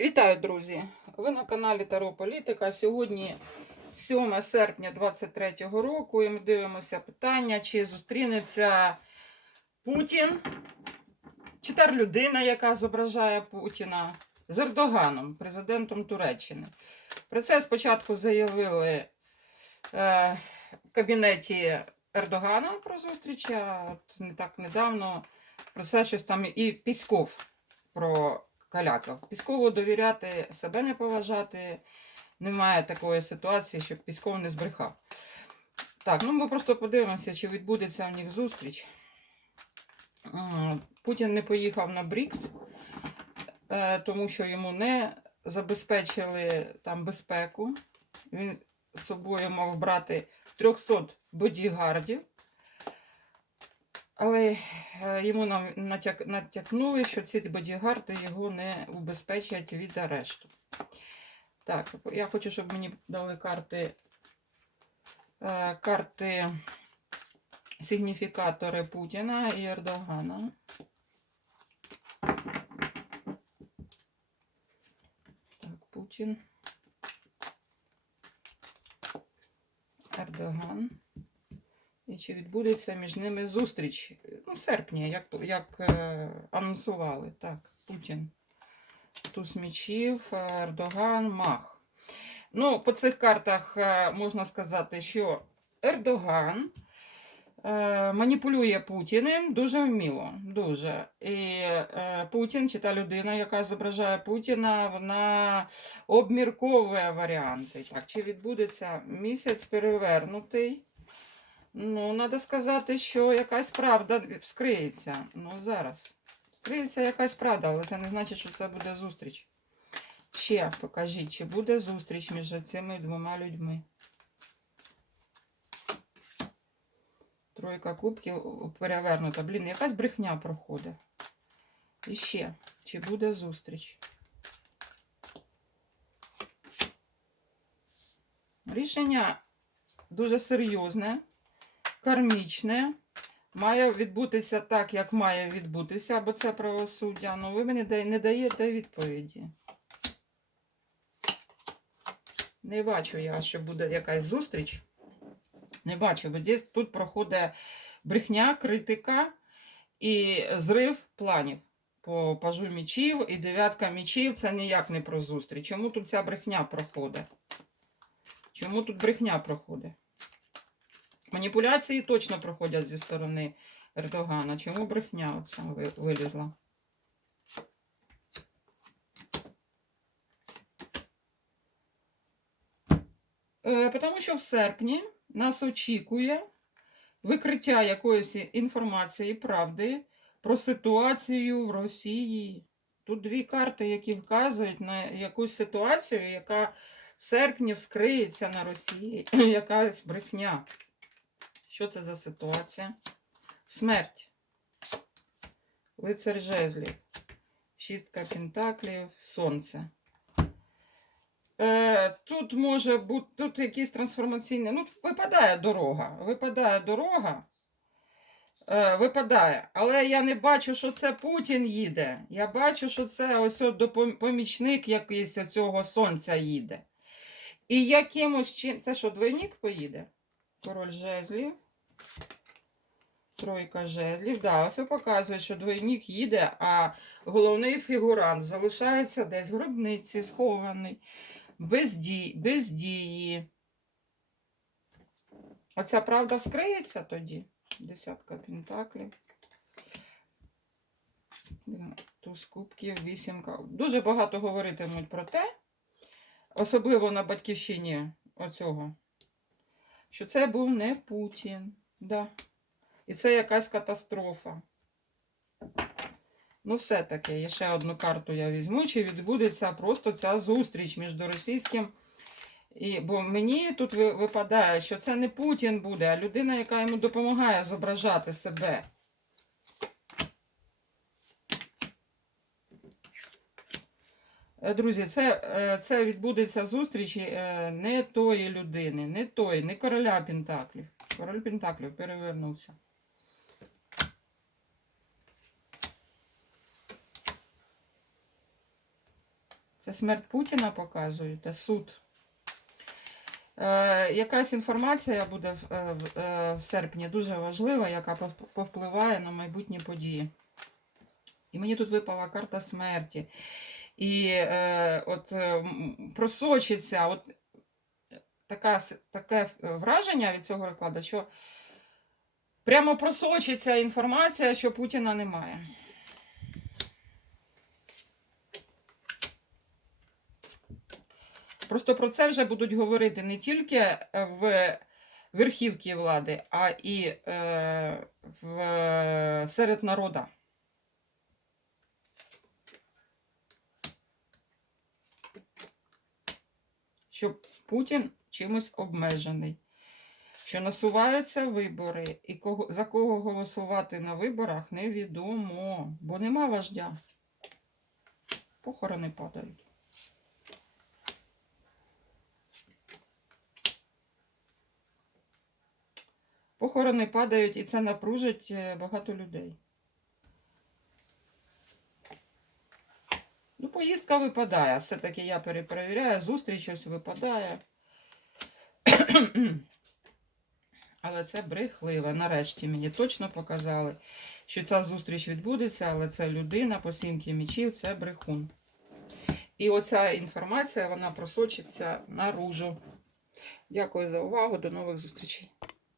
Вітаю, друзі! Ви на каналі Таро Політика. Сьогодні 7 серпня 2023 року і ми дивимося питання, чи зустрінеться Путін, чи та людина, яка зображає Путіна, з Ердоганом, президентом Туреччини. Про це спочатку заявили е, в кабінеті Ердогана про зустріч, а от не так недавно про це щось там і Пісков про Каляков. Піскову довіряти, себе не поважати. Немає такої ситуації, щоб Пісков не збрехав. Так, ну ми просто подивимося, чи відбудеться в них зустріч. Путін не поїхав на Брікс, е, тому що йому не забезпечили там безпеку. Він з собою мав брати 300 бодігардів. Але е, йому нам натякнули, що ці бодігарди його не убезпечать від арешту. Так, я хочу, щоб мені дали карти, е, карти сигніфікатори Путіна і Ердогана. Так, Путін. Ердоган. І чи відбудеться між ними зустріч ну, в серпні, як, як е, анонсували. Так, Путін. Туз мічів, е, Ердоган, Мах. Ну, по цих картах е, можна сказати, що Ердоган е, маніпулює Путіним дуже вміло. Дуже. І е, Путін, чи та людина, яка зображає Путіна, вона обмірковує варіанти. Так, чи відбудеться місяць перевернутий? Ну, треба сказати, що якась правда вскриється. Ну, зараз. Вскриється якась правда, але це не значить, що це буде зустріч. Ще покажіть, чи буде зустріч між цими двома людьми. Тройка кубків перевернута. Блін, якась брехня проходить. І ще, чи буде зустріч? Рішення дуже серйозне кармічне. Має відбутися так, як має відбутися, або це правосуддя. Ну, ви мені не даєте відповіді. Не бачу я, що буде якась зустріч. Не бачу, бо десь тут проходить брехня, критика і зрив планів. По пажу мічів і дев'ятка мічів це ніяк не про зустріч. Чому тут ця брехня проходить? Чому тут брехня проходить? Маніпуляції точно проходять зі сторони Ердогана. Чому брехня оця ви- вилізла? Е, Тому що в серпні нас очікує викриття якоїсь інформації, правди про ситуацію в Росії. Тут дві карти, які вказують на якусь ситуацію, яка в серпні вскриється на Росії, якась брехня. Що це за ситуація? Смерть. Лицар жезлів. Шістка пентаклів, сонце. Е, тут може бути тут якісь трансформаційні. Ну, випадає дорога. Випадає дорога. Е, випадає. Але я не бачу, що це Путін їде. Я бачу, що це ось помічник якийсь цього сонця їде. І якимось чин. Це що, двойник поїде? Король жезлів. Тройка жезлів. Да, ось показує, що двойник їде, а головний фігурант залишається десь в гробниці, схований, без, дій, без дії. Оця правда вскриється тоді. Десятка пентаклів. Туз кубків, вісімка. Дуже багато говоритимуть про те, особливо на батьківщині оцього, що це був не Путін. Да. І це якась катастрофа. Ну, все-таки, ще одну карту я візьму, чи відбудеться просто ця зустріч між російським. І, бо мені тут випадає, що це не Путін буде, а людина, яка йому допомагає зображати себе. Е, Друзі, це, е, це відбудеться зустріч е, не тої людини, не тої, не короля Пентаклів. Король Пентаклів перевернувся. Це смерть Путіна показуєте, суд. Е, якась інформація буде в, е, в, е, серпні дуже важлива, яка повпливає на майбутні події. І мені тут випала карта смерті. І е, от просочиться от така, таке враження від цього розкладу, що прямо просочиться інформація, що Путіна немає. Просто про це вже будуть говорити не тільки в верхівці влади, а і е, в, серед народа. Що Путін чимось обмежений, що насуваються вибори, і кого, за кого голосувати на виборах невідомо, бо нема вождя. Похорони падають. Похорони падають, і це напружить е, багато людей. Поїздка випадає. Все-таки я перепровіряю, зустріч ось випадає. Але це брехливо. Нарешті мені точно показали, що ця зустріч відбудеться, але це людина по сімки мічів, це брехун. І оця інформація, вона просочиться наружу. Дякую за увагу. До нових зустрічей.